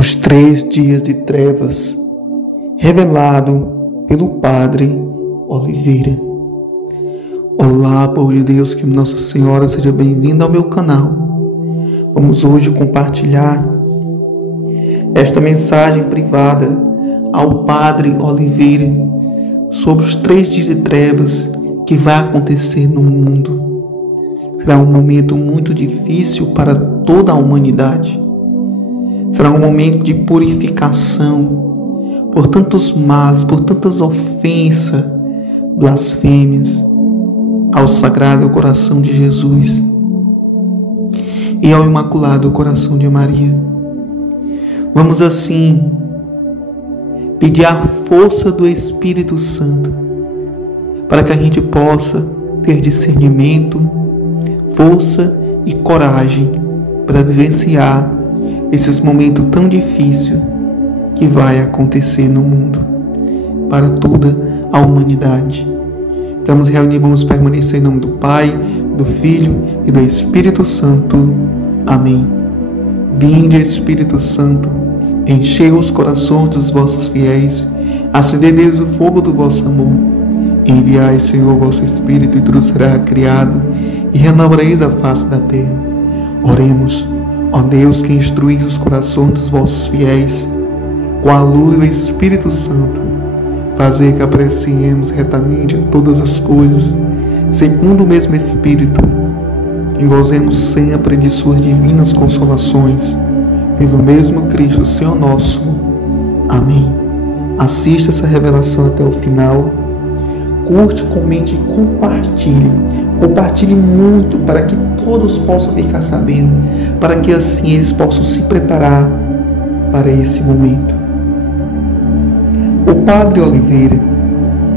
Os 3 dias de trevas, revelado pelo Padre Oliveira. Olá, povo de Deus, que Nossa Senhora seja bem-vinda ao meu canal. Vamos hoje compartilhar esta mensagem privada ao Padre Oliveira sobre os 3 dias de trevas que vai acontecer no mundo. Será um momento muito difícil para toda a humanidade. Será um momento de purificação por tantos males, por tantas ofensas, blasfêmias ao Sagrado Coração de Jesus e ao Imaculado Coração de Maria. Vamos assim pedir a força do Espírito Santo para que a gente possa ter discernimento, força e coragem para vivenciar esses momentos tão difíceis que vai acontecer no mundo, para toda a humanidade. Estamos reunidos, vamos permanecer em nome do Pai, do Filho e do Espírito Santo. Amém. Vinde, Espírito Santo, enchei os corações dos vossos fiéis, acendei neles o fogo do vosso amor. Enviai, Senhor, o vosso Espírito, e tudo será criado, e renovareis a face da terra. Oremos. Ó Deus, que instruís os corações dos vossos fiéis, com a luz do Espírito Santo, fazer que apreciemos retamente todas as coisas, segundo o mesmo Espírito, e gozemos sempre de suas divinas consolações, pelo mesmo Cristo, Senhor nosso. Amém. Assista essa revelação até o final. Curte, comente e compartilhe. Compartilhe muito para que todos possam ficar sabendo, para que assim eles possam se preparar para esse momento. O Padre Oliveira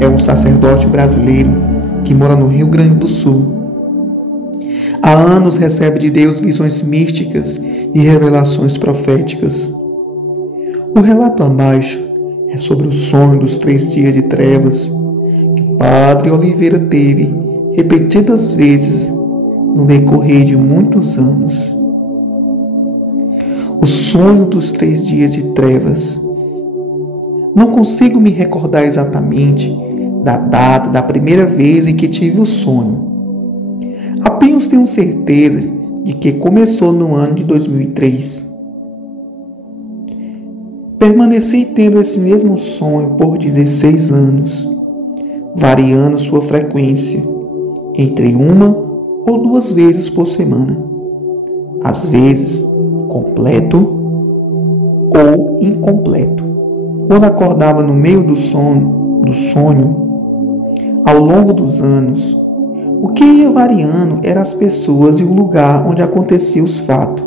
é um sacerdote brasileiro que mora no Rio Grande do Sul. Há anos recebe de Deus visões místicas e revelações proféticas. O relato abaixo é sobre o sonho dos 3 dias de trevas que o Padre Oliveira teve repetidas vezes no decorrer de muitos anos. O sonho dos 3 dias de trevas. Não consigo me recordar exatamente da data da primeira vez em que tive o sonho. Apenas tenho certeza de que começou no ano de 2003. Permaneci tendo esse mesmo sonho por 16 anos, variando sua frequência entre 1 ou 2 vezes por semana, às vezes completo ou incompleto. Quando acordava no meio do sonho, ao longo dos anos, o que ia variando eram as pessoas e o lugar onde aconteciam os fatos.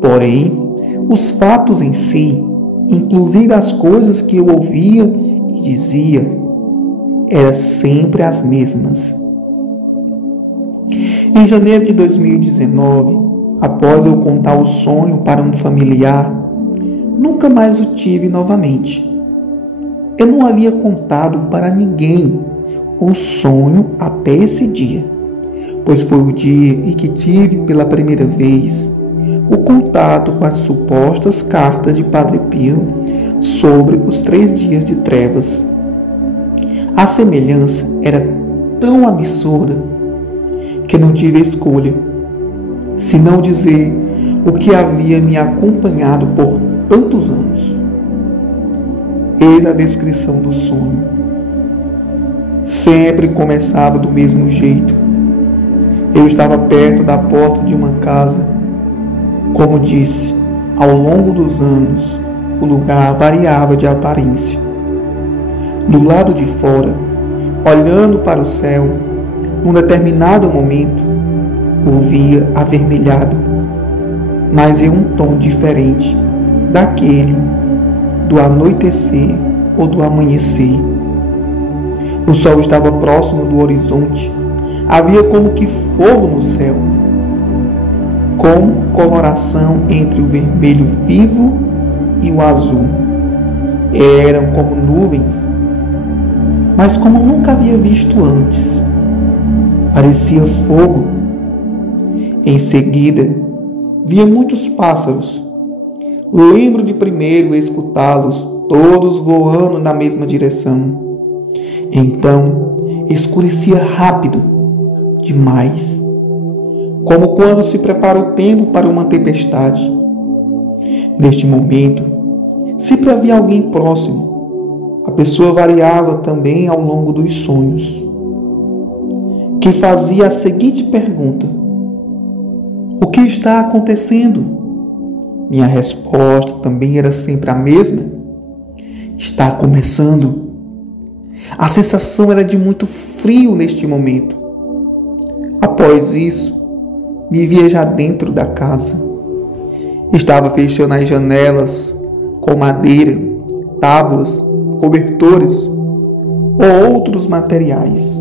Porém, os fatos em si, inclusive as coisas que eu ouvia e dizia, eram sempre as mesmas. Em janeiro de 2019, após eu contar o sonho para um familiar, nunca mais o tive novamente. Eu não havia contado para ninguém o sonho até esse dia, pois foi o dia em que tive pela primeira vez o contato com as supostas cartas de Padre Pio sobre os 3 dias de trevas. A semelhança era tão absurda que não tive escolha, senão dizer o que havia me acompanhado por tantos anos. Eis a descrição do sonho. Sempre começava do mesmo jeito. Eu estava perto da porta de uma casa. Como disse, ao longo dos anos, o lugar variava de aparência. Do lado de fora, olhando para o céu, num determinado momento, ouvia avermelhado, mas em um tom diferente daquele do anoitecer ou do amanhecer. O sol estava próximo do horizonte. Havia como que fogo no céu, com coloração entre o vermelho vivo e o azul. Eram como nuvens, mas como nunca havia visto antes. Parecia fogo. Em seguida, via muitos pássaros, Lembro de primeiro escutá-los, todos voando na mesma direção. Então, escurecia rápido, demais, como quando se prepara o tempo para uma tempestade. Neste momento, sempre havia alguém próximo. A pessoa variava também ao longo dos sonhos, que fazia a seguinte pergunta: o que está acontecendo? Minha resposta também era sempre a mesma: está começando. A sensação era de muito frio neste momento. Após isso, me via já dentro da casa. Estava fechando as janelas com madeira, tábuas, cobertores ou outros materiais.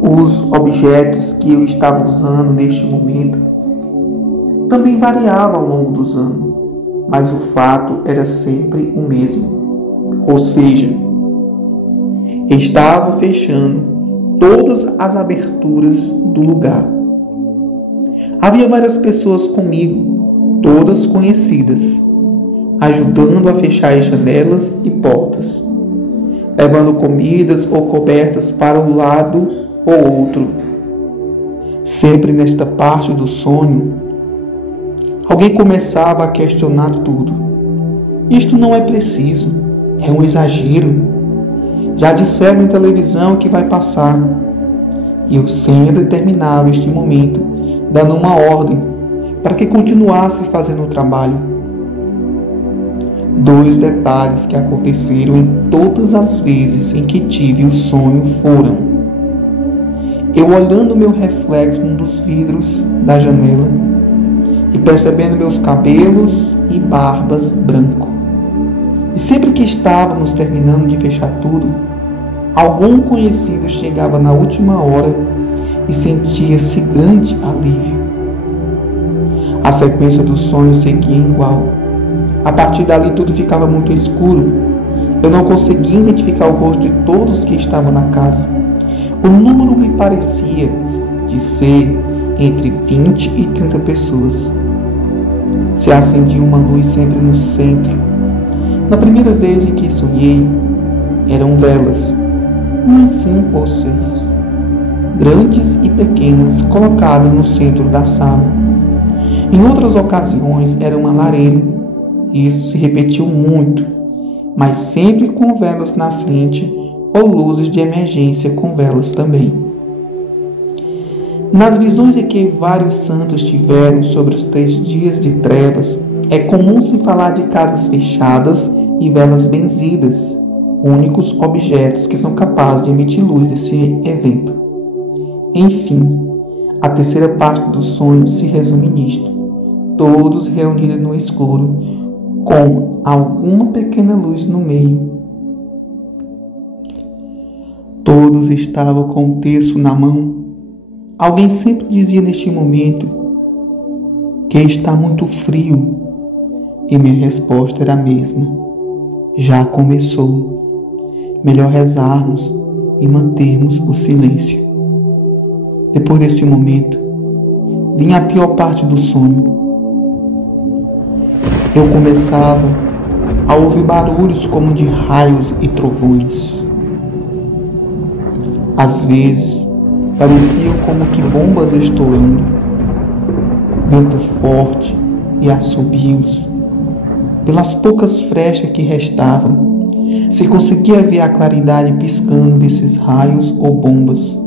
Os objetos que eu estava usando neste momento também variavam ao longo dos anos, mas o fato era sempre o mesmo. Ou seja, estava fechando todas as aberturas do lugar. Havia várias pessoas comigo, todas conhecidas, ajudando a fechar as janelas e portas, levando comidas ou cobertas para um lado ou outro. Sempre nesta parte do sonho, alguém começava a questionar tudo. Isto não é preciso, é um exagero. Já disseram em televisão que vai passar. E eu sempre terminava este momento dando uma ordem para que continuasse fazendo o trabalho. 2 detalhes que aconteceram em todas as vezes em que tive o sonho foram: eu olhando meu reflexo num dos vidros da janela e percebendo meus cabelos e barbas branco. E sempre que estávamos terminando de fechar tudo, algum conhecido chegava na última hora e sentia-se grande alívio. A sequência do sonho seguia igual. A partir dali tudo ficava muito escuro. Eu não conseguia identificar o rosto de todos que estavam na casa. O número me parecia de ser entre 20 e 30 pessoas. Se acendia uma luz sempre no centro. Na primeira vez em que sonhei, eram velas, umas 5 ou 6, grandes e pequenas, colocadas no centro da sala. Em outras ocasiões era uma lareira. Isso se repetiu muito, mas sempre com velas na frente ou luzes de emergência com velas também. Nas visões em que vários santos tiveram sobre os 3 dias de trevas, é comum se falar de casas fechadas e velas benzidas, únicos objetos que são capazes de emitir luz nesse evento. Enfim, a terceira parte do sonho se resume nisto: todos reunidos no escuro, com alguma pequena luz no meio. Todos estavam com um terço na mão. Alguém sempre dizia neste momento que está muito frio, e minha resposta era a mesma: já começou. Melhor rezarmos e mantermos o silêncio. Depois desse momento, vinha a pior parte do sonho. Eu começava a ouvir barulhos como de raios e trovões. Às vezes, pareciam como que bombas estourando, vento forte e assobios. Pelas poucas frestas que restavam, se conseguia ver a claridade piscando desses raios ou bombas.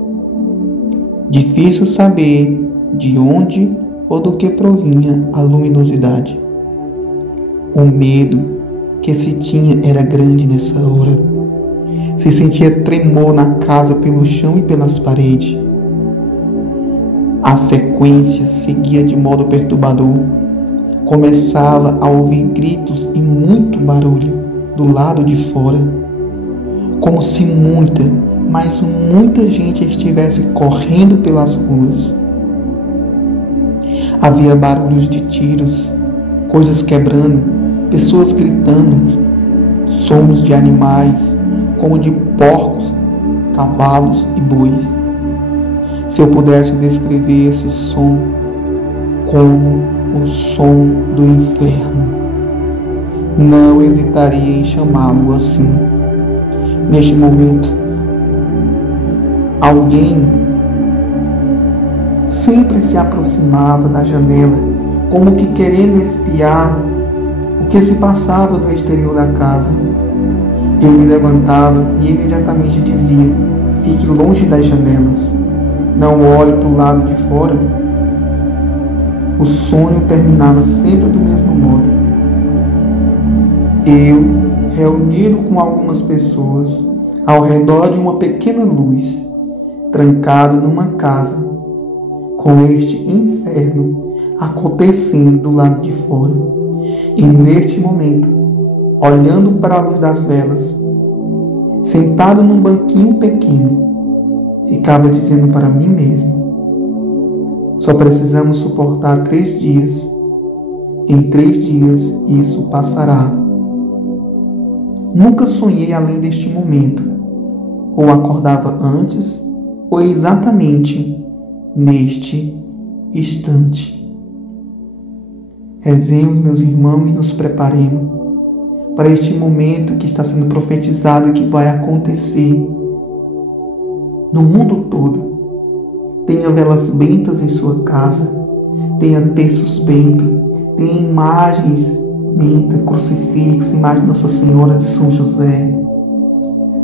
Difícil saber de onde ou do que provinha a luminosidade. O medo que se tinha era grande nessa hora. Se sentia tremor na casa pelo chão e pelas paredes. A sequência seguia de modo perturbador. Começava a ouvir gritos e muito barulho do lado de fora, como se muita, mas muita gente estivesse correndo pelas ruas. Havia barulhos de tiros, coisas quebrando, pessoas gritando, sons de animais, como de porcos, cavalos e bois. Se eu pudesse descrever esse som como o som do inferno. Não hesitaria em chamá-lo assim. Neste momento, alguém sempre se aproximava da janela, como que querendo espiar o que se passava no exterior da casa. Eu me levantava e imediatamente dizia: fique longe das janelas, não olhe para o lado de fora. O sonho terminava sempre do mesmo modo. Eu, reunido com algumas pessoas, ao redor de uma pequena luz, trancado numa casa, com este inferno acontecendo do lado de fora. E neste momento, olhando para a luz das velas, sentado num banquinho pequeno, ficava dizendo para mim mesmo: só precisamos suportar 3 dias. Em 3 dias isso passará. Nunca sonhei além deste momento. Ou acordava antes, ou exatamente neste instante. Rezemos, meus irmãos, e nos preparemos para este momento que está sendo profetizado e que vai acontecer no mundo todo. Tenha velas bentas em sua casa, tenha terços bentos, tenha imagens bentas, crucifixo, imagem de Nossa Senhora de São José.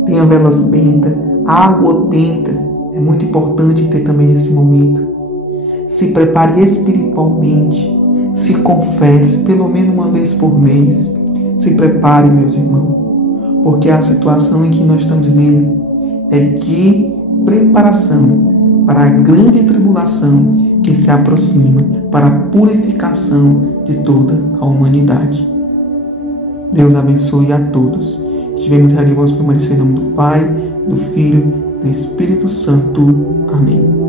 Tenha velas bentas, água benta. É muito importante ter também nesse momento. Se prepare espiritualmente, se confesse pelo menos uma vez por mês. Se prepare, meus irmãos, porque a situação em que nós estamos vivendo é de preparação para a grande tribulação que se aproxima, para a purificação de toda a humanidade. Deus abençoe a todos. Estivemos ali, vamos permanecer em nome do Pai, do Filho e do Espírito Santo. Amém.